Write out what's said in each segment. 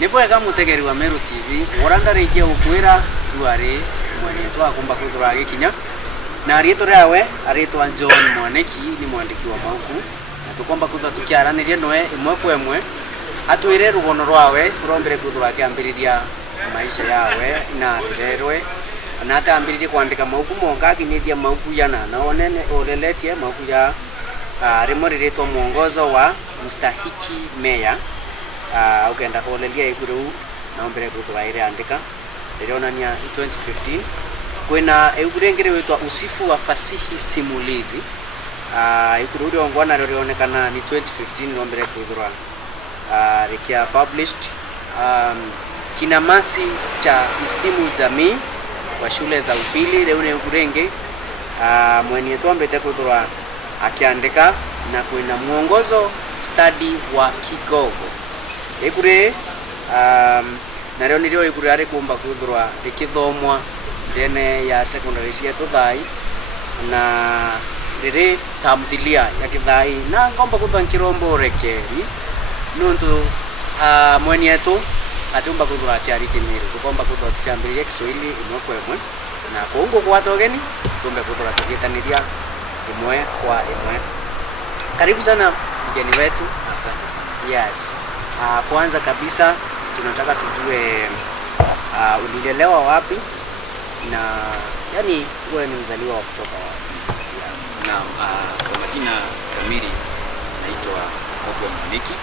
Nibwega mutegeri wa Meru TV urandarikia ukwira ruari mwenetwa kumba kuthura gikinya na rito ryawe aritwa John Mwaneki ni mwandiki wa mauku na tukomba kutha tukiaranirie noe imwe kwa imwe atwire rugono rwawe urombere kuthura kiambiriria maisha yawe na rirerwe na atambiririe kwandika mauku monga kinyithia mauku yana na onene oleletie mauku ya rimo riritwa mwongozo wa mstahiki meya ukenda kuolelia iguru na ombere kuthura ire andika rionania 2015 kwina iguru ngire witwa usifu wa fasihi simulizi iguru rio ngwana rionekana ni 2015 ombere kuthura rikia published kinamasi cha isimu jamii kwa shule za upili leo ni igurenge mwenye tombete kuthura akiandika na kwina mwongozo study wa Kigogo igure na reo nirio igure ari kumba kuthurwa rikithomwa ndene ya secondary cia Tuthai na riri tamthilia ya Kithai na ngomba kuthwa Kirombo rekeri nundu mweni yetu atumba kuthura kiari Kimiru tukomba kuthwa tukiambiriria Kiswahili imwe kwa imwe na kuungo kwa togeni tumbe kuthura tukitaniria imwe kwa imwe. Karibu sana mgeni wetu. Asante sana. Yes. Kwanza kabisa tunataka tujue ulilelewa wapi na yani wewe ni mzaliwa wa kutoka wapi? Naam, kwa majina kamili naitwa John Mwaneki.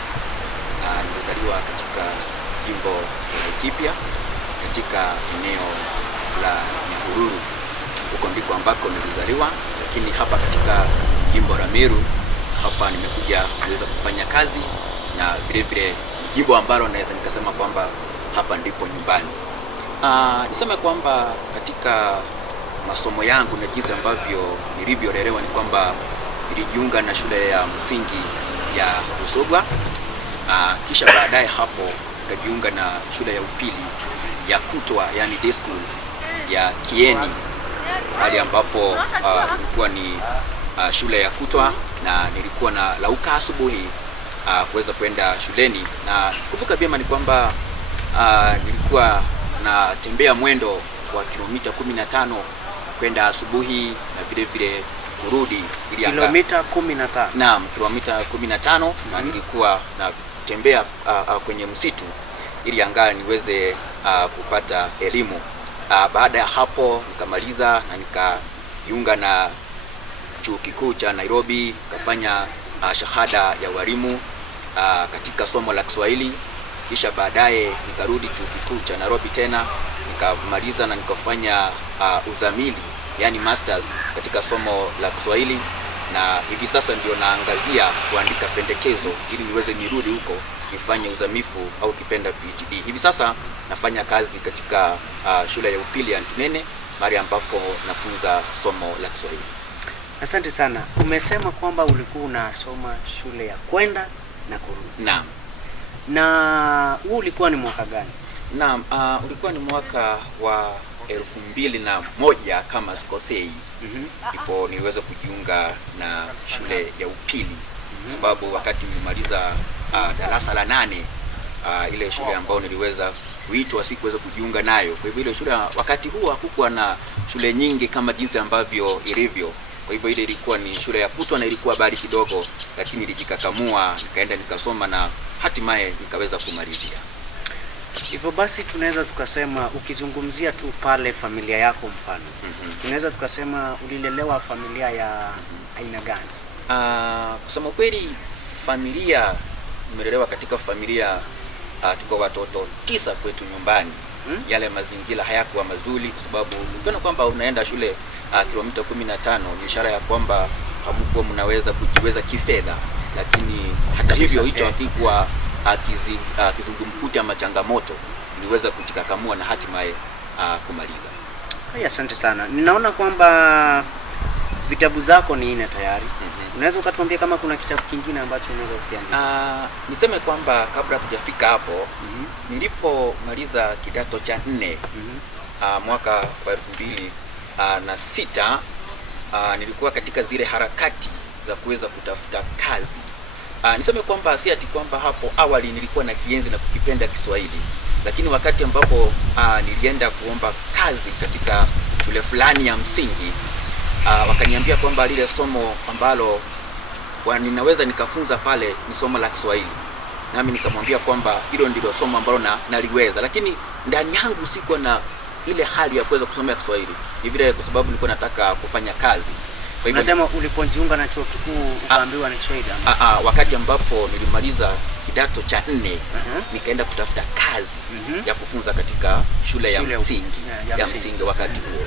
Nilizaliwa katika jimbo la Laikipia katika eneo la Nyahururu. Huko ndiko ambako nilizaliwa, lakini hapa katika jimbo la Meru hapa nimekuja kuweza kufanya kazi na vile vile jimbo ambalo naweza nikasema kwamba hapa ndipo nyumbani. Niseme kwamba katika masomo yangu na jinsi ambavyo nilivyolelewa ni kwamba nilijiunga na shule ya msingi ya Usogwa. Kisha baadaye hapo nikajiunga na shule ya upili ya kutwa, yani day school ya Kieni, hali ambapo ilikuwa ni shule ya kutwa na nilikuwa na lauka asubuhi kuweza kwenda shuleni, na kuvuka vyema ni kwamba nilikuwa natembea mwendo wa kilomita 15 kwenda asubuhi na vile vile kurudi kilomita 15. Naam, kilomita 15 na nilikuwa natembea kwenye msitu ili angaa niweze kupata elimu. Baada ya hapo nikamaliza na nikajiunga na chuo kikuu cha Nairobi, nikafanya shahada ya walimu katika somo la Kiswahili. Kisha baadaye nikarudi chuo kikuu cha Nairobi tena nikamaliza na nikafanya uzamili, yani masters katika somo la Kiswahili, na hivi sasa ndio naangazia kuandika pendekezo ili niweze nirudi huko nifanye uzamifu au kipenda PhD. Hivi sasa nafanya kazi katika shule ya upili ya Ntunene, mahali ambapo nafunza somo la Kiswahili. Asante sana. Umesema kwamba ulikuwa unasoma shule ya kwenda na kurudi. Naam. Na huu ulikuwa ni mwaka gani? Naam, ulikuwa ni mwaka wa 2001 kama sikosei. Ndipo niweza kujiunga na shule ya upili. Sababu wakati nilimaliza darasa la 8 ile shule ambayo niliweza kuitwa sikuweza kujiunga nayo. Kwa hivyo ile shule wakati huo hakukuwa na shule nyingi kama jinsi ambavyo ilivyo. Kwa hivyo ile ilikuwa ni shule ya kutwa na ilikuwa bali kidogo, lakini nilijikakamua nikaenda nikasoma na hatimaye nikaweza kumalizia. Hivyo basi tunaweza tukasema ukizungumzia tu pale familia yako mfano. Tunaweza tukasema ulilelewa familia ya aina gani? Kusema kweli familia nimelelewa katika familia tuko watoto 9 kwetu nyumbani. Yale mazingira hayakuwa mazuri kwa sababu ukiona kwamba unaenda shule kilomita 15 ni ishara ya kwamba hamkuwa mnaweza kujiweza kifedha, lakini hata hivyo hicho hakikuwa kizungumkuti ama changamoto, niweza kujikakamua na hatimaye kumaliza. Asante sana. Ninaona kwamba vitabu zako ni 4 tayari. Unaweza ukatuambia kama kuna kitabu kingine ambacho unaweza kukiandika? Niseme kwamba kabla kujafika hapo nilipomaliza kidato cha 4 mwaka wa 2006 nilikuwa katika zile harakati za kuweza kutafuta kazi niseme kwamba si ati kwamba hapo awali nilikuwa na kienzi na kukipenda Kiswahili, lakini wakati ambapo nilienda kuomba kazi katika shule fulani ya msingi, wakaniambia kwamba lile somo ambalo ninaweza nikafunza pale ni somo la Kiswahili. Nami nikamwambia kwamba hilo ndilo somo ambalo naliweza, lakini ndani yangu sikuwa na ile hali ya kuweza kusomea Kiswahili. Ni vile kwa sababu nilikuwa nataka kufanya kazi. Kwa hivyo unasema ulipojiunga na chuo kikuu ukaambiwa ni Kiswahili? Wakati ambapo nilimaliza kidato cha 4 nikaenda kutafuta kazi ya kufunza katika shule ya msingi wakati huo.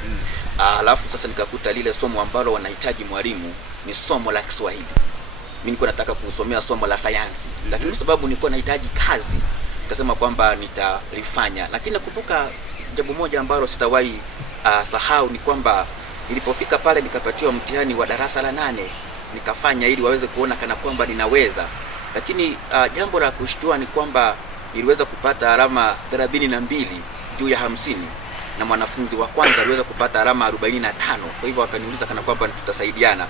Alafu sasa nikakuta lile somo ambalo wanahitaji mwalimu ni somo la Kiswahili. Mimi nilikuwa nataka kusomea somo la sayansi, lakini kwa sababu nilikuwa nahitaji kazi nikasema kwamba nitalifanya. Lakini nakumbuka jambo moja ambalo sitawahi sahau ni kwamba nilipofika pale nikapatiwa mtihani wa darasa la 8 nikafanya ili waweze kuona kana kwamba ninaweza. Lakini jambo la kushtua ni kwamba niliweza kupata alama 32 juu ya 50 na mwanafunzi wa kwanza aliweza kupata alama 45. Kwa hivyo wakaniuliza kana kwamba tutasaidiana,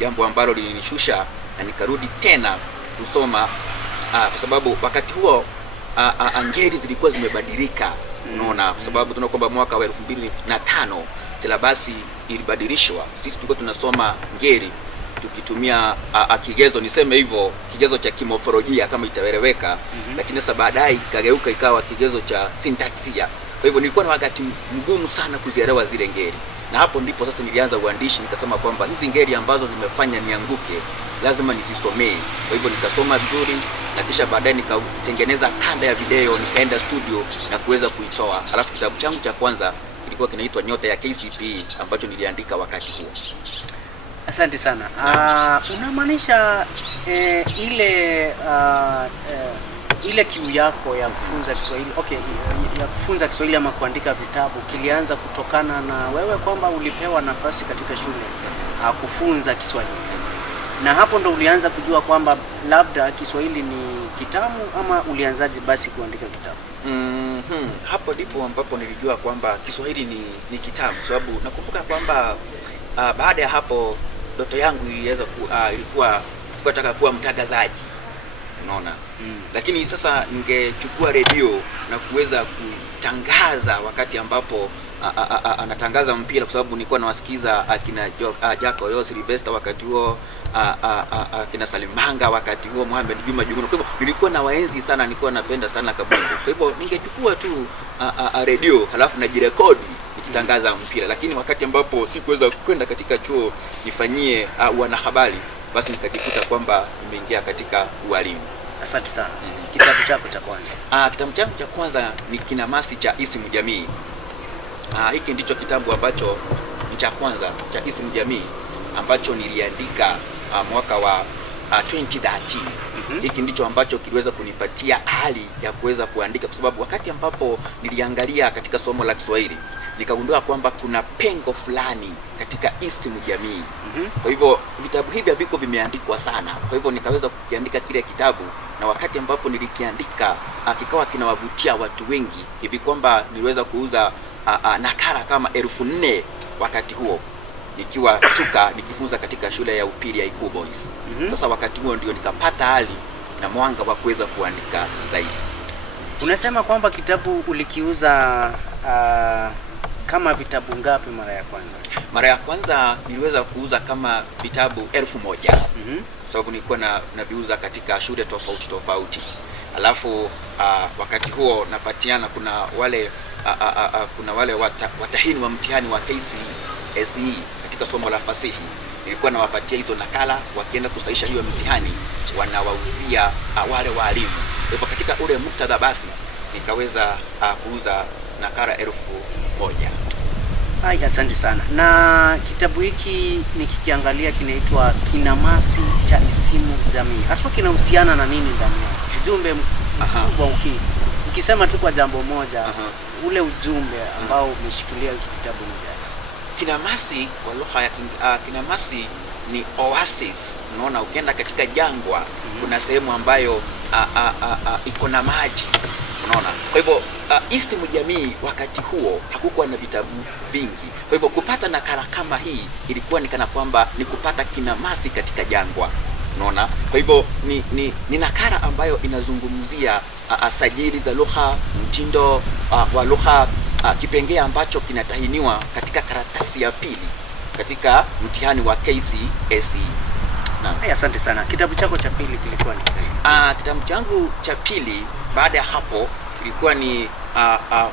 jambo ambalo lilinishusha na nikarudi tena kusoma kwa sababu wakati huo ngeli zilikuwa zimebadilika. Unaona, kwa sababu tunaona kwamba mwaka wa 2005 silabasi ilibadilishwa. Sisi tulikuwa tunasoma ngeli tukitumia kigezo, niseme hivyo, kigezo cha kimorfolojia kama itaeleweka. Lakini sasa baadaye ikageuka ikawa kigezo cha sintaksia. Kwa hivyo nilikuwa na wakati mgumu sana kuzielewa zile ngeli, na hapo ndipo sasa nilianza uandishi. Nikasema kwamba hizi ngeli ambazo zimefanya nianguke lazima nizisomee. Kwa hivyo nikasoma vizuri, na kisha baadaye nikatengeneza kanda ya video, nikaenda studio na kuweza kuitoa. Alafu kitabu changu cha kwanza kilikuwa kinaitwa Nyota ya KCPE ambacho niliandika wakati huo. Asante sana. Unamaanisha ile kiu yako ya kufunza Kiswahili, ya kufunza Kiswahili ama kuandika vitabu kilianza kutokana na wewe kwamba ulipewa nafasi katika shule kufunza Kiswahili, na hapo ndo ulianza kujua kwamba labda Kiswahili ni kitamu, ama ulianzaje basi kuandika vitabu? Hapo ndipo ambapo nilijua kwamba Kiswahili ni kitamu, sababu nakumbuka kwamba baada ya hapo ndoto yangu ilikuwa nataka kuwa mtangazaji. Unaona? Lakini sasa ningechukua redio na kuweza kutangaza wakati ambapo anatangaza mpira, kwa sababu nilikuwa nawasikiza akina Jack Oyo, Sylvester wakati huo, akina Salimanga wakati huo, Mohamed Juma Junguna. Kwa hivyo nilikuwa na waenzi sana, nilikuwa napenda sana kabumbu. Kwa hivyo ningechukua tu redio halafu najirekodi nikitangaza mpira. Lakini wakati ambapo sikuweza kwenda katika chuo nifanyie wanahabari, basi nikajikuta kwamba nimeingia katika ualimu. Asante sana. Kitabu chako cha kwanza? Kitabu changu cha kwanza ni Kinamasi cha Isimu Jamii. Hiki ndicho kitabu ambacho ni cha kwanza cha Isimu Jamii ambacho niliandika mwaka wa 2013. Hiki ndicho ambacho kiliweza kunipatia hali ya kuweza kuandika, kwa sababu wakati ambapo niliangalia katika somo la Kiswahili nikagundua kwamba kuna pengo fulani katika Isimu Jamii. Kwa hivyo vitabu hivi haviko vimeandikwa sana. Kwa hivyo nikaweza kukiandika kile kitabu, na wakati ambapo nilikiandika kikawa kinawavutia watu wengi hivi kwamba niliweza kuuza nakala kama 4,000 wakati huo, nikiwa Chuka nikifunza katika shule ya upili ya Ikuu Boys. Sasa wakati huo ndio nikapata hali na mwanga wa kuweza kuandika zaidi. Unasema kwamba kitabu ulikiuza kama vitabu ngapi mara ya kwanza? Mara ya kwanza niliweza kuuza kama vitabu 1,000. Sababu nilikuwa naviuza katika shule tofauti tofauti. Alafu wakati huo napatiana, kuna wale watahini wa mtihani wa KCSE katika somo la fasihi. Nilikuwa nawapatia hizo nakala, wakienda kusahisha hiyo mtihani wanawauzia wale walimu. Kwa hivyo katika ule muktadha basi nikaweza kuuza nakala 1,000. Asante sana. Na kitabu hiki nikikiangalia kinaitwa Kinamasi cha Isimu Jamii. Hasa kinahusiana na nini ndani yake? Ujumbe mkubwa ukisema tu kwa jambo moja, ule ujumbe ambao umeshikilia hiki kitabu ni gani? Kinamasi kwa lugha ya Kinamasi ni oasis. Unaona, ukienda katika jangwa kuna sehemu ambayo iko na maji. Unaona? Kwa hivyo Isimu Jamii wakati huo hakukuwa na vitabu vingi. Kwa hivyo kupata nakala kama hii ilikuwa ni kana kwamba ni kupata kinamasi katika jangwa. unaona. Kwa hivyo ni nakala ambayo inazungumzia sajili za lugha, mtindo wa lugha, kipengee ambacho kinatahiniwa katika karatasi ya pili katika mtihani wa KCSE. Naam. Asante sana. Kitabu chako cha pili kilikuwa ni kipi? Kitabu changu cha pili baada ya hapo ilikuwa ni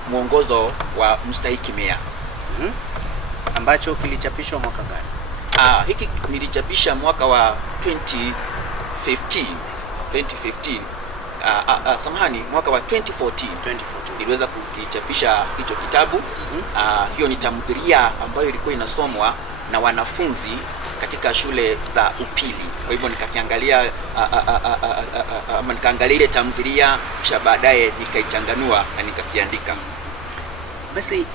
mwongozo wa mstahiki meya. Ambacho kilichapishwa mwaka gani? Hiki nilichapisha mwaka wa 2015. Samahani, mwaka wa 2014. Niliweza kukichapisha hicho kitabu. Hiyo ni tamthilia ambayo ilikuwa inasomwa na wanafunzi katika shule za upili. Kwa hivyo nikakiangalia nikaangalia ile tamthilia, kisha baadaye nikaichanganua na nikakiandika. Basi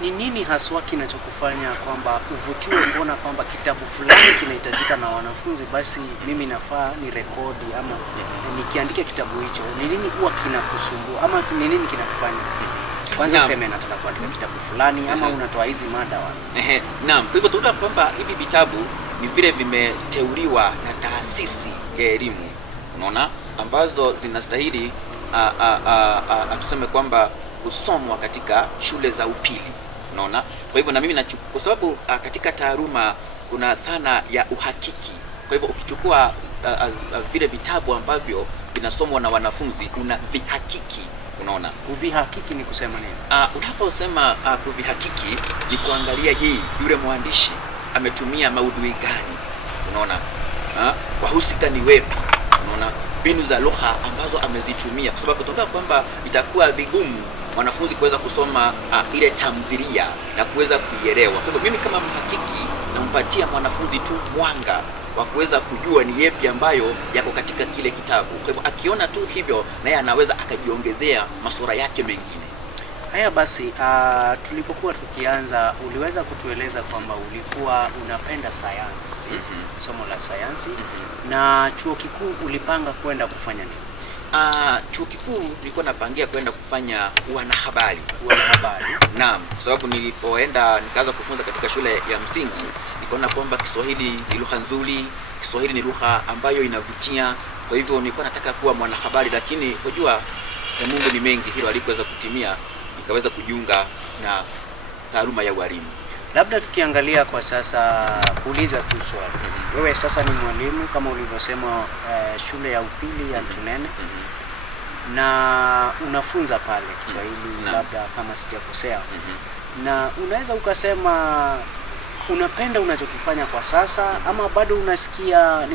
ni nini haswa kinachokufanya kwamba uvutiwe kuona kwamba kitabu fulani kinahitajika na wanafunzi, basi mimi nafaa ni rekodi ama nikiandike kitabu hicho? Ni nini huwa kinakusumbua ama ni nini kinakufanya kwanza useme nataka kuandika kitabu fulani ama unatoa hizi mada wapi? Naam, kwa hivyo tunaona kwamba hivi vitabu ni vile vimeteuliwa na taasisi ya elimu, unaona, ambazo zinastahili tuseme kwamba kusomwa katika shule za upili, unaona. Kwa hivyo na mimi kwa sababu katika taaluma kuna dhana ya uhakiki. Kwa hivyo ukichukua vile vitabu ambavyo vinasomwa na wanafunzi una vihakiki, unaona. Kuvihakiki ni kusema nini? Unaposema kuvihakiki ni kuangalia, je, yule mwandishi ametumia maudhui gani, unaona, wahusika ni wepi, unaona, mbinu za lugha ambazo amezitumia, kwa sababu kutoka kwamba itakuwa vigumu wanafunzi kuweza kusoma ile tamthilia na kuweza kuielewa. Kwa hivyo mimi kama mhakiki nampatia mwanafunzi tu mwanga wa kuweza kujua ni yepi ambayo yako katika kile kitabu. Kwa hivyo akiona tu hivyo, naye anaweza akajiongezea masuala yake mengine. Haya basi, tulipokuwa tukianza uliweza kutueleza kwamba ulikuwa unapenda sayansi, somo la sayansi, na chuo kikuu ulipanga kwenda kufanya nini? Chuo kikuu nilikuwa napangia kwenda kufanya wanahabari. Naam, kwa sababu nilipoenda nikaanza kufunza katika shule ya msingi, nikaona kwamba Kiswahili ni lugha nzuri, Kiswahili ni lugha ambayo inavutia. Kwa hivyo nilikuwa nataka kuwa mwanahabari, lakini unajua ya Mungu ni mengi, hilo alikuweza kutimia, nikaweza kujiunga na taaluma ya ualimu. Labda tukiangalia kwa sasa, kuuliza tu swali. Wewe sasa ni mwalimu kama ulivyosema, shule ya upili ya Mtunene, na unafunza pale Kiswahili, labda kama sijakosea. Na unaweza ukasema unapenda unachokifanya kwa sasa, ama bado unasikia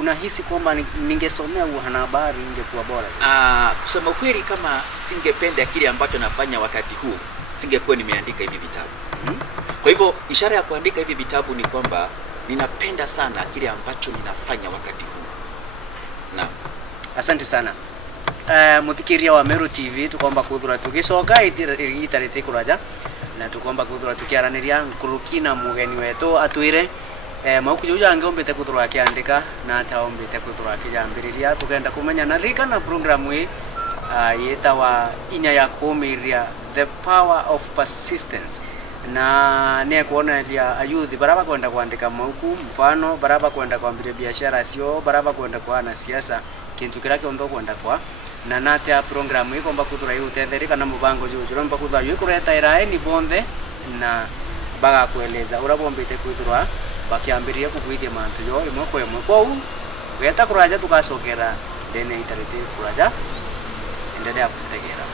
unahisi kwamba ningesomea uanahabari ingekuwa bora zaidi? Kusema ukweli, kama singependa kile ambacho nafanya wakati huu, singekuwa nimeandika hivi vitabu. Kwa hivyo ishara ya kuandika hivi vitabu ni kwamba ninapenda sana kile ambacho ninafanya wakati huu. Naam. Asante sana. Muthikiria wa Meru TV tukomba kuthura tugicoka itarite kuraja na tukomba kuthura tukiaraniria kurukina mugeni wetu atwire mauku juja angeombete kuthura akiandika na ataombete kuthura akijambiriria tukenda kumenya na rika na programu hii yetawa inya ya kumiria the power of persistence, na ne kuona ya ayuthi baraba kwenda kuandika mauku, mfano baraba kwenda kuambiria biashara sio baraba kwenda kwa na siasa kintu kirake ondo kwenda kwa na nate ya programu iko mba kuthura yutetherika na mubango juju mba kuthura yukureta iraeni bonthe na baga kueleza urabombete kuthura bakiambiria kukwithia mantu yo imwe kwa imwe kwa weta kuraja tukasokera dene itarite kuraja endelea kutegera.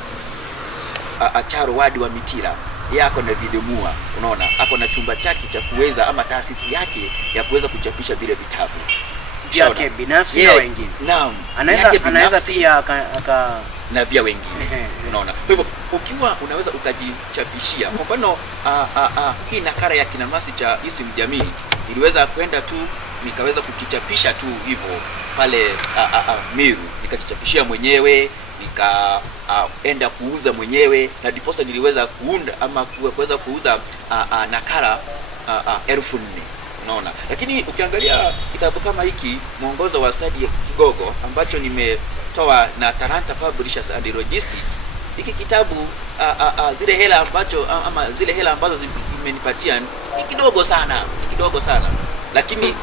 Acharo Wadi wa Mitira yako na videmua, unaona, ako na chumba chake cha kuweza ama taasisi yake ya kuweza kuchapisha vile vitabu yake binafsi na wengine. Naam, anaweza pia na vya wengine, unaona. Kwa hivyo ukiwa unaweza ukajichapishia, kwa mfano hii nakala ya kinamasi cha Isim Jamii iliweza kwenda tu nikaweza kukichapisha tu hivyo pale Meru, nikakichapishia mwenyewe, nikaenda kuuza mwenyewe, na diposa niliweza kuunda ama kuweza kuuza nakala 4,000, unaona. Lakini ukiangalia kitabu kama hiki, mwongozo wa stadi kigogo ambacho nimetoa na Talanta Publishers and Logistics, hiki kitabu zile hela ambazo zimenipatia ni kidogo sana, lakini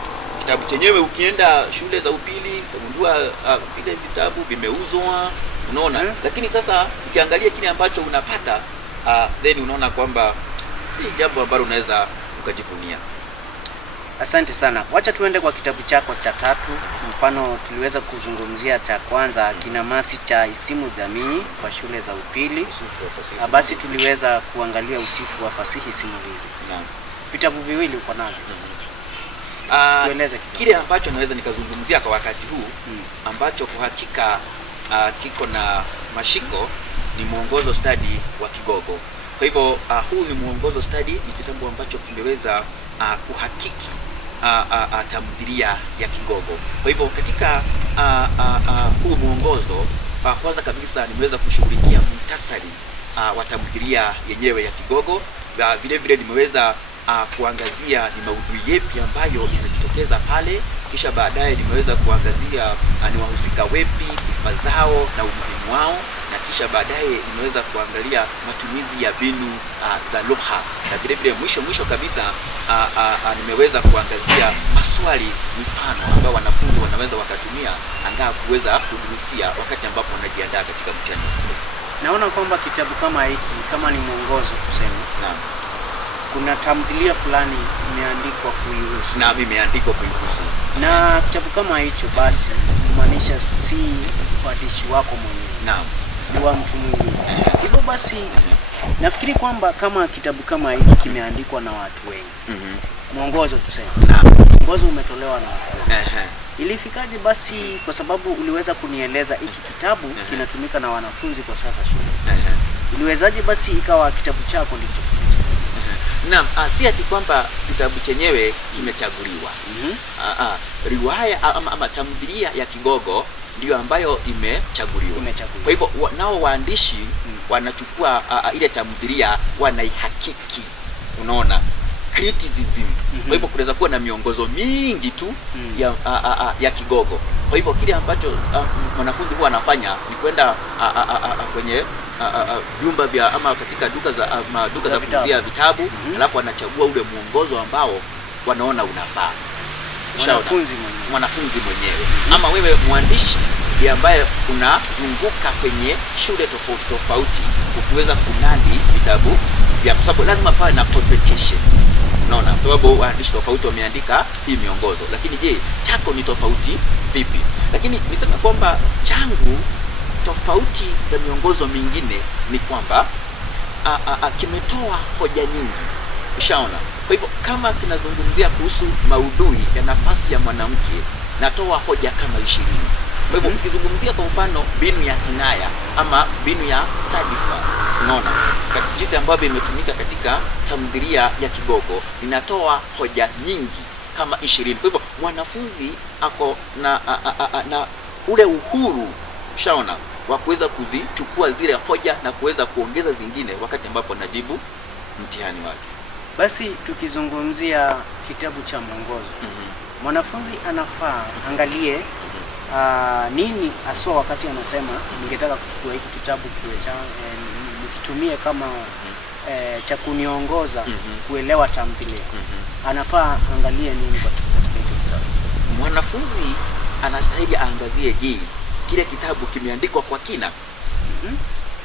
kitabu chenyewe ukienda shule za upili utagundua vile vitabu vimeuzwa, unaona. Lakini sasa ukiangalia kile ambacho unapata then unaona kwamba si jambo ambalo unaweza ukajivunia. Asante sana. Wacha tuende kwa kitabu chako cha 3. Mfano tuliweza kuzungumzia cha kwanza kinamasi cha isimu jamii kwa shule za upili. Basi tuliweza kuangalia usifu wa fasihi simulizi. Vitabu viwili uko navyo. Tueleze kile ambacho naweza nikazungumzia kwa wakati huu ambacho kwa hakika kiko na mashiko ni mwongozo stadi wa Kigogo. Kwa hivyo huu ni mwongozo stadi, ni kitabu ambacho kimeweza kuhakiki tamthilia ya Kigogo. Kwa hivyo katika huu mwongozo kwanza kabisa nimeweza kushughulikia muhtasari wa tamthilia yenyewe ya Kigogo. Vile vile nimeweza kuangazia ni maudhui yapi ambayo imejitokeza pale, kisha baadaye nimeweza kuangazia ni wahusika wepi, sifa zao na umuhimu wao, na kisha baadaye nimeweza kuangalia matumizi ya mbinu za lugha, na vile vile mwisho kabisa nimeweza kuangazia maswali mfano ambao wanafunzi wanaweza wakatumia angaa kuweza kudurusia wakati ambapo wanajiandaa katika mtihani. Naona kwamba kitabu kama hiki, kama ni mwongozo tuseme, kuna tamthilia fulani imeandikwa kuihusu. Na imeandikwa kuihusu. Na kitabu kama hicho basi kumaanisha si uandishi wako mwenyewe. Ni wa mtu mwingine. Hivyo basi nafikiri kwamba kama kitabu kama hiki kimeandikwa na watu wengi. Mwongozo tuseme. Mwongozo umetolewa na watu wengi. Ilifikaje basi, kwa sababu uliweza kunieleza hiki kitabu kinatumika na wanafunzi kwa sasa shule. Iliwezaje basi ikawa kitabu chako ndicho? Si ati kwamba kitabu chenyewe kimechaguliwa. Riwaya ama tamthilia ya Kigogo ndio ambayo imechaguliwa. Kwa hivyo nao waandishi wanachukua ile tamthilia wanaihakiki, unaona, criticism. Kwa hivyo kunaweza kuwa na miongozo mingi tu ya Kigogo. Kwa hivyo kile ambacho mwanafunzi huwa anafanya ni kwenda kwenye vyumba vya ama katika duka za kuuzia vitabu, alafu anachagua ule mwongozo ambao wanaona unafaa. Mwanafunzi mwenyewe ama wewe mwandishi ndiye ambaye unazunguka kwenye shule tofauti ukiweza kunadi vitabu vya, kwa sababu lazima pawe na competition, unaona, kwa sababu waandishi tofauti wameandika hii miongozo. Lakini je, chako ni tofauti vipi? Lakini niseme kwamba changu tofauti na miongozo mingine ni kwamba kimetoa hoja nyingi, ushaona. Kwa hivyo kama kinazungumzia kuhusu maudhui ya nafasi ya mwanamke, natoa hoja kama 20. Kwa hivyo ukizungumzia kwa mfano mbinu ya kinaya ama mbinu ya sadifa, unaona, jinsi ambavyo imetumika katika tamthilia ya Kigogo, inatoa hoja nyingi kama 20. Kwa hivyo mwanafunzi ako na ule uhuru, ushaona, wa kuweza kuzichukua zile hoja na kuweza kuongeza zingine wakati ambapo anajibu mtihani wake. Basi tukizungumzia kitabu cha mwongozo, mwanafunzi anafaa angalie nini aswa wakati anasema ningetaka kuchukua hiki kitabu nikitumie kama cha kuniongoza kuelewa tamthilia. Anafaa angalie nini katika hicho kitabu? Mwanafunzi anastahili aangazie, je, kile kitabu kimeandikwa kwa kina?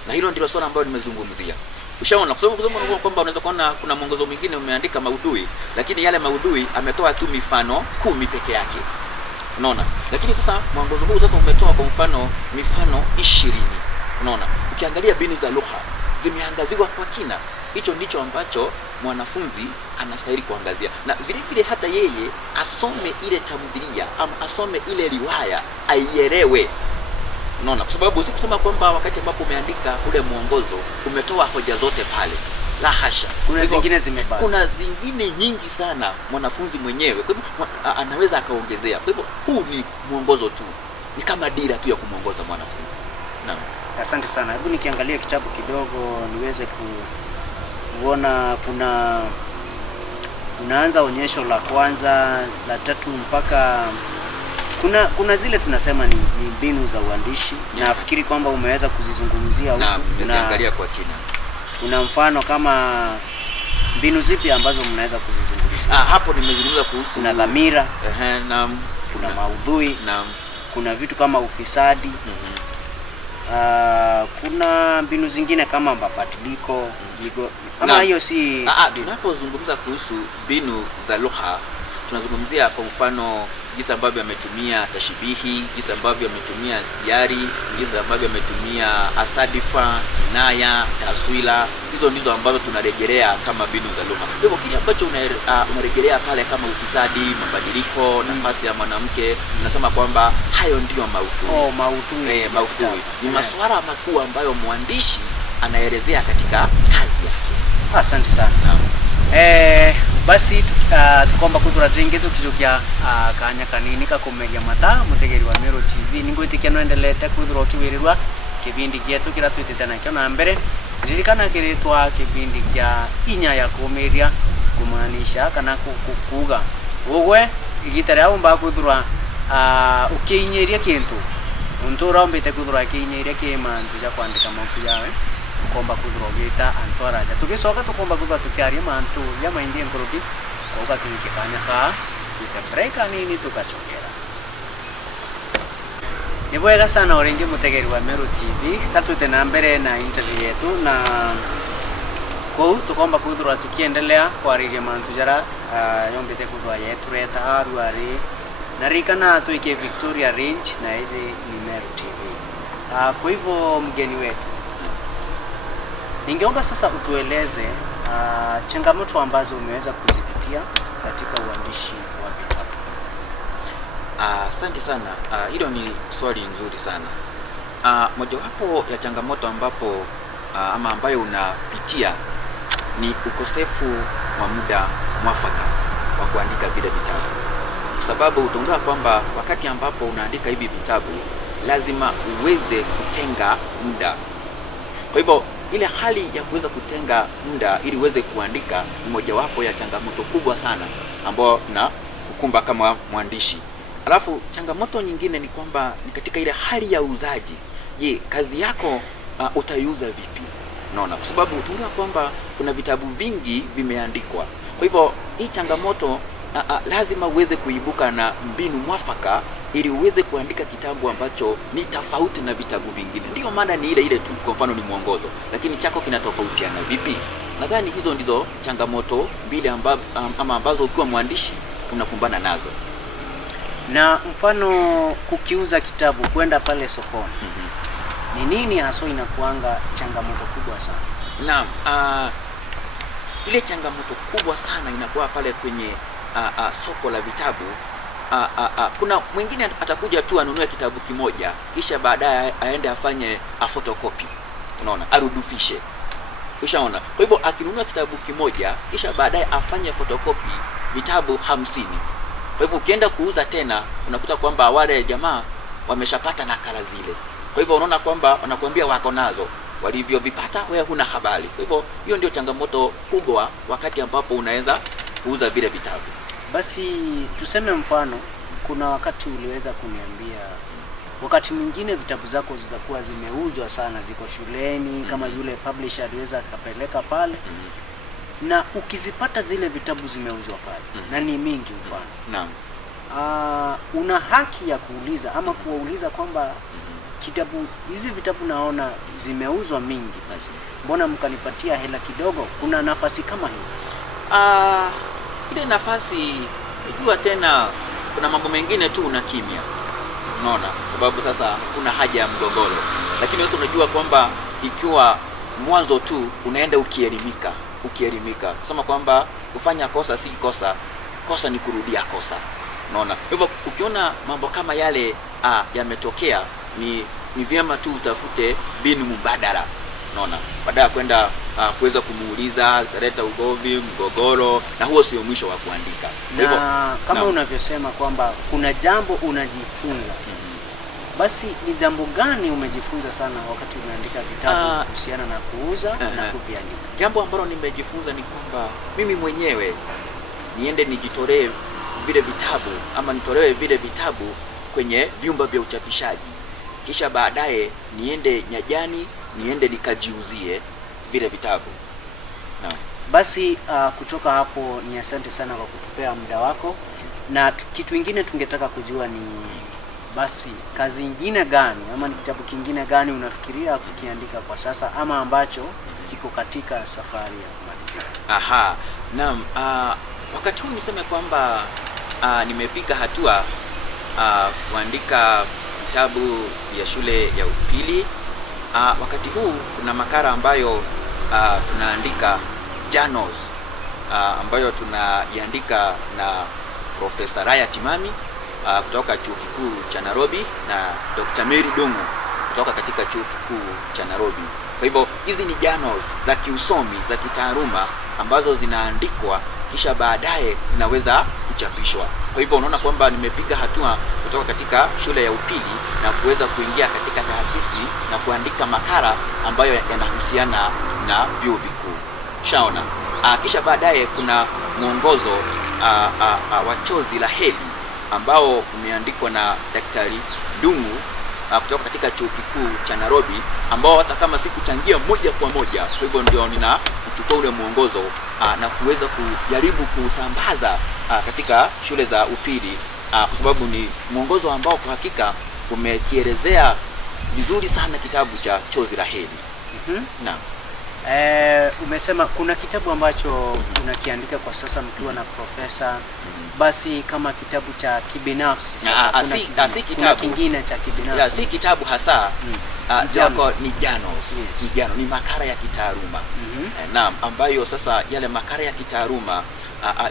Na hilo ndilo swala ambalo nimezungumzia. Ushaona, kwa sababu kwamba unaweza kuona kuna mwongozo mwingine umeandika maudhui, lakini yale maudhui ametoa tu mifano 10 peke yake, unaona. Lakini sasa mwongozo huu sasa umetoa kwa mfano mifano 20, unaona. Ukiangalia mbinu za lugha zimeangaziwa kwa kina. Hicho ndicho ambacho mwanafunzi anastahili kuangazia, na vile vile hata yeye asome ile tamthilia ama asome ile riwaya aielewe, unaona. Kwa sababu usikusema kwamba wakati ambapo umeandika ule mwongozo umetoa hoja zote pale, la hasha. Kuna zingine zimebaki, kuna zingine nyingi sana mwanafunzi mwenyewe, kwa hivyo anaweza akaongezea. Kwa hivyo huu ni mwongozo tu, ni kama dira tu ya kumwongoza mwanafunzi. Naam. Asante sana. Hebu nikiangalia kitabu kidogo niweze kuona unaanza onyesho la kwanza, la 3 mpaka kuna zile tunasema ni mbinu za uandishi. Nafikiri kwamba umeweza kuzizungumzia huko. Nimeangalia kwa kina. Kuna mfano kama mbinu zipi ambazo mnaweza kuzizungumzia? Hapo nimezungumza kuhusu kuna dhamira, naam, kuna maudhui, naam, kuna vitu kama ufisadi, kuna mbinu zingine kama mabadiliko kama hiyo. Si tunapozungumza kuhusu mbinu za lugha, tunazungumzia kwa mfano jinsi ambavyo ametumia tashbihi, jinsi ambavyo ametumia istiari, jinsi ambavyo ametumia asadifa, naya, taswira. Hizo ndizo ambazo tunarejelea kama mbinu za lugha. Kwa hivyo kile ambacho unarejelea pale kama ufisadi, mabadiliko, nafasi ya mwanamke, tunasema kwamba hayo ndio maudhui. Maudhui ni masuala makuu ambayo mwandishi anaelezea katika kazi yake. Asante sana. Basi tukomba kuthura ringi tukijukia kanya kanini kakomeria mata mutegeri wa Meru TV ningwitikia no endelete kuthura ukiwirirwa kibindi gietu kira twitite nakio na mbere ririkana kiritwa kibindi kia inya ya kumeria kumaanisha kana kukuga ugwe igitare au mba kuthura ukiinyeria kintu untura umbite kuthura kiinyeria kimantu ja kwandika maku yawe komba kuthura gita antwaraja tugicoka tukomba kuthura tukiaria mantu ya maindie nguruki oka tukikanya ka tutembreika nini tukachokera. Ni bwega sana oringi mutegeri wa Meru TV katute na mbere na interview yetu na ko tukomba kuthura tukiendelea kwariria mantu jara yombite kuthura yetu reta aruari na rikana tuike Victoria Range na hizi ni Meru TV. Kwa hivyo mgeni wetu, ningeomba sasa utueleze changamoto ambazo umeweza kuzipitia katika uandishi wa vitabu. Asante sana. Hilo ni swali nzuri sana. Mojawapo ya changamoto ambayo unapitia ni ukosefu wa muda mwafaka wa kuandika vile vitabu. Kwa sababu utaona kwamba wakati ambapo unaandika hivi vitabu lazima uweze kutenga muda. Kwa hivyo ile hali ya kuweza kutenga muda ili uweze kuandika ni mojawapo ya changamoto kubwa sana ambayo na kukumba kama mwandishi. Alafu changamoto nyingine ni kwamba ni katika ile hali ya uuzaji. Je, kazi yako utaiuza vipi? Unaona, kwa sababu utaona kwamba kuna vitabu vingi vimeandikwa. Kwa hivyo hii changamoto lazima uweze kuibuka na mbinu mwafaka ili uweze kuandika kitabu ambacho ni tofauti na vitabu vingine. Ndio maana ni ile tu, kwa mfano ni mwongozo, lakini chako kinatofautiana vipi? Nadhani hizo ndizo changamoto mbili ambazo ukiwa mwandishi unakumbana nazo. Na mfano kukiuza kitabu kwenda pale sokoni. Ni nini hasa inakuanga changamoto kubwa sana? Naam, ile changamoto kubwa sana inakuwa pale kwenye soko la vitabu. Kuna mwingine atakuja tu anunue kitabu kimoja kisha baadaye aende afanye photocopy, unaona, arudufishe. Ushaona? Kwa hivyo akinunua kitabu kimoja kisha baadaye afanye photocopy vitabu 50. Kwa hivyo ukienda kuuza tena unakuta kwamba wale jamaa wameshapata nakala zile. Kwa hivyo unaona kwamba wanakuambia wako nazo, walivyovipata wewe huna habari. Kwa hivyo hiyo ndio changamoto kubwa wakati ambapo unaweza kuuza vile vitabu. Basi tuseme mfano, kuna wakati uliweza kuniambia wakati mwingine vitabu zako zitakuwa zimeuzwa sana, ziko shuleni, kama yule publisher aliweza akapeleka pale, na ukizipata zile vitabu zimeuzwa pale na ni mingi mfano. Naam. Una haki ya kuuliza ama kuwauliza kwamba hizi vitabu naona zimeuzwa mingi, basi mbona mkanipatia hela kidogo? Kuna nafasi kama hiyo? Ile nafasi unajua, tena kuna mambo mengine tu unakimya, unaona, sababu sasa kuna haja ya mgogoro. Lakini wewe unajua kwamba ikiwa mwanzo tu unaenda ukielimika kusema kwamba kufanya kosa si kosa, kosa ni kurudia kosa, unaona. Hivyo ukiona mambo kama yale yametokea, ni vyema tu utafute mbinu mbadala, unaona, baada ya kwenda kuweza kumuuliza zaleta ugomvi, mgogoro, na huo sio mwisho wa kuandika. Na kama unavyosema kwamba kuna jambo unajifunza, basi ni jambo gani umejifunza sana wakati unaandika vitabu kuhusiana na kuuza na kuviandika? Jambo ambalo nimejifunza ni kwamba mimi mwenyewe niende nijitolee vile vitabu ama nitolewe vile vitabu kwenye vyumba vya uchapishaji, kisha baadaye niende nyajani, niende nikajiuzie vile vitabu. Basi kutoka hapo ni asante sana kwa kutupea muda wako, na kitu kingine tungetaka kujua ni basi kazi nyingine gani ama ni kitabu kingine gani unafikiria kukiandika kwa sasa ama ambacho kiko katika safari ya kumalizika? Aha, naam. Wakati huu niseme kwamba nimepiga hatua kuandika kitabu ya shule ya upili. Wakati huu kuna makala ambayo tunaandika journals ambayo tunaiandika na Profesa Raya Timami kutoka chuo kikuu cha Nairobi na Dr. Mary Dongo kutoka katika chuo kikuu cha Nairobi. Kwa hivyo hizi ni journals za kiusomi za kitaaluma ambazo zinaandikwa kisha baadaye zinaweza kuchapishwa. Kwa hivyo unaona kwamba nimepiga hatua kutoka katika shule ya upili na kuweza kuingia katika taasisi na kuandika makala ambayo yanahusiana na vyuo vikuu. Shaona. Kisha baadaye kuna mwongozo wa chozi la heri ambao umeandikwa na Daktari Ndung'u kutoka katika chuo kikuu cha Nairobi, ambao hata kama sikuchangia moja kwa moja, kwa hivyo ndio nina kuchukua ule mwongozo na kuweza kujaribu kusambaza katika shule za upili, kwa sababu ni mwongozo ambao kwa hakika umekielezea vizuri sana kitabu cha chozi la heri. Naam. Umesema kuna kitabu ambacho unakiandika kwa sasa mkiwa na profesa, basi kama kitabu cha kibinafsi sasa kuna kingine cha kibinafsi. Si kitabu hasa, jako ni journals. Yes. Ni makala ya kitaaluma. Naam, ambayo sasa yale makala ya kitaaluma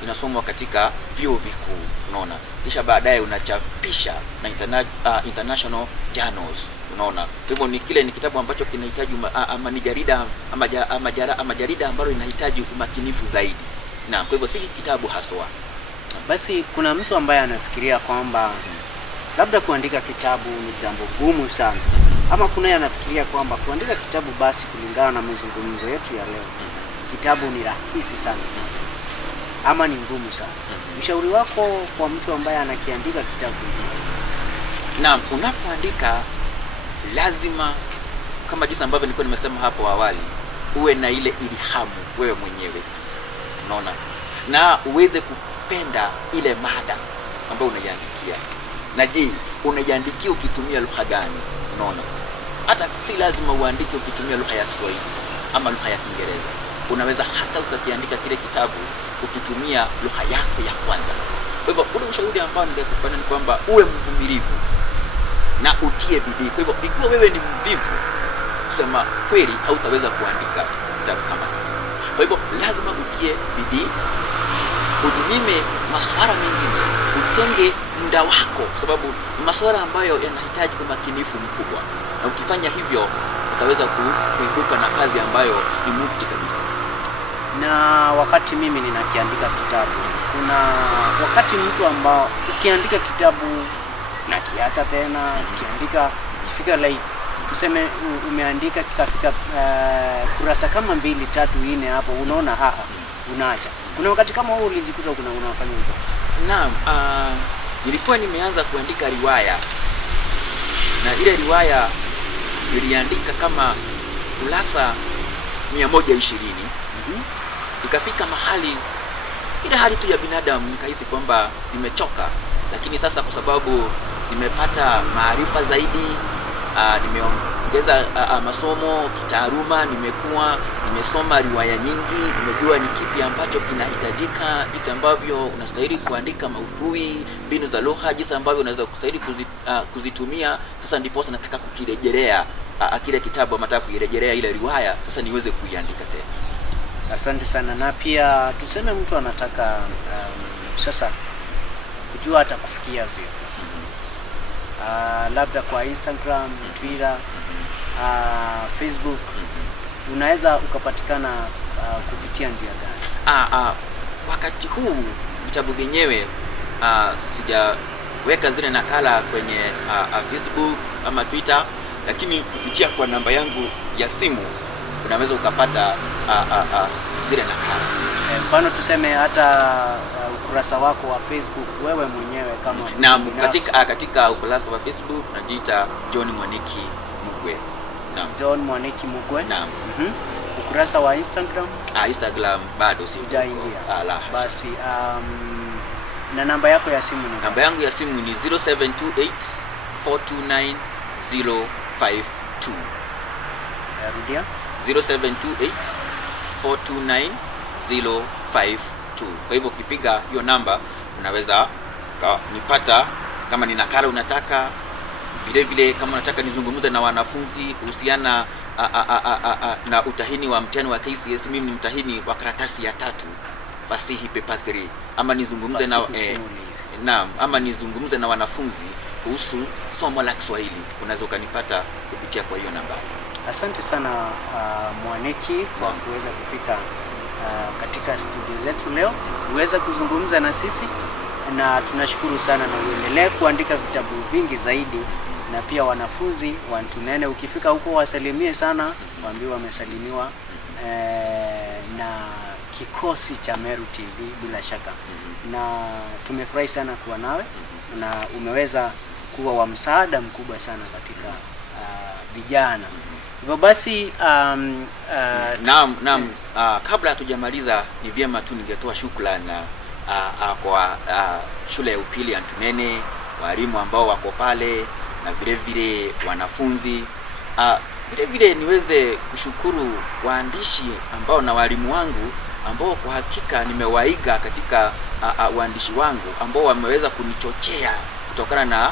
inasomwa katika vyuo vikuu, unaona. Kisha baadaye unachapisha na international journals, unaona. Hivyo ni kitabu ambacho kinahitaji ama ni jarida ama jarida ambalo linahitaji umakinifu zaidi. Naam, kwa hivyo si kitabu haswa. Basi kuna mtu ambaye anafikiria kwamba labda kuandika kitabu ni jambo gumu sana, ama kuna yeye anafikiria kwamba kuandika kitabu basi kulingana na mazungumzo yetu ya leo, kitabu ni rahisi sana ama ni ngumu sana. Ushauri wako kwa mtu ambaye anakiandika kitabu? Naam, unapoandika lazima, kama jinsi ambavyo nilikuwa nimesema hapo awali, uwe na ile ilhamu wewe mwenyewe, unaona, na uweze kupenda ile mada ambayo unaiandikia. Na je, unaiandikia ukitumia lugha gani? Unaona, hata si lazima uandike ukitumia lugha ya Kiswahili ama lugha ya Kiingereza. Unaweza hata ukakiandika kile kitabu ukitumia lugha yako ya kwanza. Kwa hivyo ule ushauri ambao ningekupa ni kwamba uwe mvumilivu na utie bidii. Kwa hivyo ikiwa wewe ni mvivu, kusema kweli hautaweza kuandika kitabu kama hiki. Kwa hivyo lazima utie bidii, ujinyime masuala mengine, utenge muda wako, kwa sababu masuala ambayo yanahitaji umakinifu mkubwa, na ukifanya hivyo utaweza kuibuka na kazi ambayo ni mufti kabisa. Na wakati mimi ninakiandika kitabu, kuna wakati mtu ambao ukiandika kitabu na kiacha tena, ukiandika kifika like tuseme umeandika kikafika kurasa kama 2, 3, 4 hapo unaona unaacha. Kuna wakati kama huo ulijikuta unafanya hivyo? Naam, nilikuwa nimeanza kuandika riwaya, na ile riwaya niliandika kama kurasa 120. Ikafika mahali ile hali tu ya binadamu nikahisi kwamba nimechoka, lakini sasa kwa sababu nimepata maarifa zaidi, nimeongeza masomo kitaaluma, nimesoma riwaya nyingi, nimejua ni kipi ambacho kinahitajika, jinsi ambavyo unastahili kuandika maudhui, mbinu za lugha, jinsi ambavyo unaweza kustahili kuzitumia. Sasa ndipo nataka kukirejelea kile kitabu, nataka kuirejelea ile riwaya sasa niweze kuiandika tena. Asante sana. Na pia tuseme mtu anataka sasa kujua hata kufikia vipi, labda kwa Instagram, Twitter, Facebook, unaweza ukapatikana kupitia njia gani? Wakati huu vitabu vyenyewe sijaweka zile nakala kwenye Facebook ama Twitter, lakini kupitia kwa namba yangu ya simu unaweza ukapata zile nakala. Mfano tuseme hata ukurasa wako wa Facebook wewe mwenyewe kama naam, katika ukurasa wa Facebook najiita John Mwaniki Mugwe. Naam. John Mwaniki Mugwe. Naam. ukurasa wa Instagram? Instagram bado sijaingia. La. Basi na namba yako ya simu ni? Namba yangu ya simu ni 0728 429 052. Rudia. 0728 429 052. Kwa hivyo ukipiga hiyo namba unaweza nipata kama ni nakala unataka, vile vile kama unataka nizungumze na wanafunzi kuhusiana na utahini wa mtihani wa KCSE. Mimi ni mtahini wa karatasi ya 3 fasihi paper 3, ama nizungumze ama nizungumze na wanafunzi kuhusu somo la Kiswahili, unaweza ukanipata kupitia kwa hiyo namba. Asante sana Mwaniki kwa kuweza kufika katika studio zetu leo uweza kuzungumza na sisi, na tunashukuru sana, na uendelee kuandika vitabu vingi zaidi, na pia wanafunzi wa Ntunene ukifika huko wasalimie sana, waambie wamesalimiwa na kikosi cha Meru TV bila shaka. Na tumefurahi sana kuwa nawe na umeweza kuwa wa msaada mkubwa sana katika vijana. Hivyo basi naam, kabla hatujamaliza ni vyema tu ningetoa shukrani kwa shule ya upili ya Ntunene, walimu ambao wako pale, na vile vile wanafunzi. Vile vile niweze kushukuru waandishi ambao na walimu wangu ambao kwa hakika nimewaiga katika uandishi wangu, ambao wameweza kunichochea kutokana na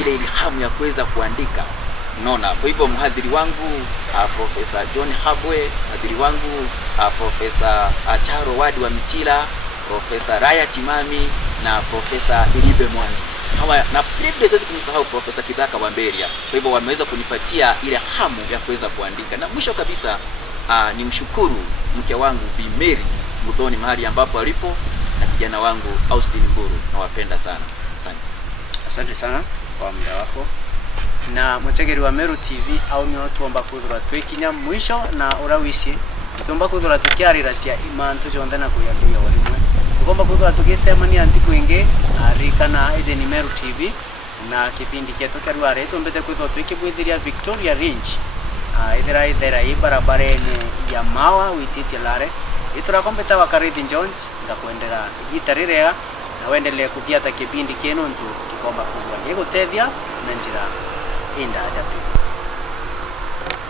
ile ilhamu ya kuweza kuandika. Unaona, kwa hivyo mhadhiri wangu Profesa John Habwe, mhadhiri wangu Profesa Charo Wadi wa Mitila, Profesa Raya Timami na Profesa Ilibe Mwangi. Hawa na vile zote kumsahau Profesa Kidhaka Wamberia. Kwa hivyo wameweza kunipatia ile hamu ya kuweza kuandika. Na mwisho kabisa nimshukuru mke wangu Bi Mary Mudhoni mahali ambapo alipo, na kijana wangu Austin Mburu. Nawapenda sana. Asante sana kwa muda wako. Na mutegeri wa Meru TV au ni watu amba kuthura twekinya mwisho na urawisi tuomba kuthura tukiarira cia imantu jonde na kuyabia walimwe tukomba kuthura tugisema antiku ingi arikana eje ni Meru TV na kipindi kietu kerware tumbete kuthura twikibwithiria Victoria Range ithira ibarabara-ini ya Mawa wititi lare iturakombeta wakarithi Jones ndakwendera gitarire na wendelee kuthiata kipindi kienu ntu tukomba kuthura gigutethia na njira inda ajabu.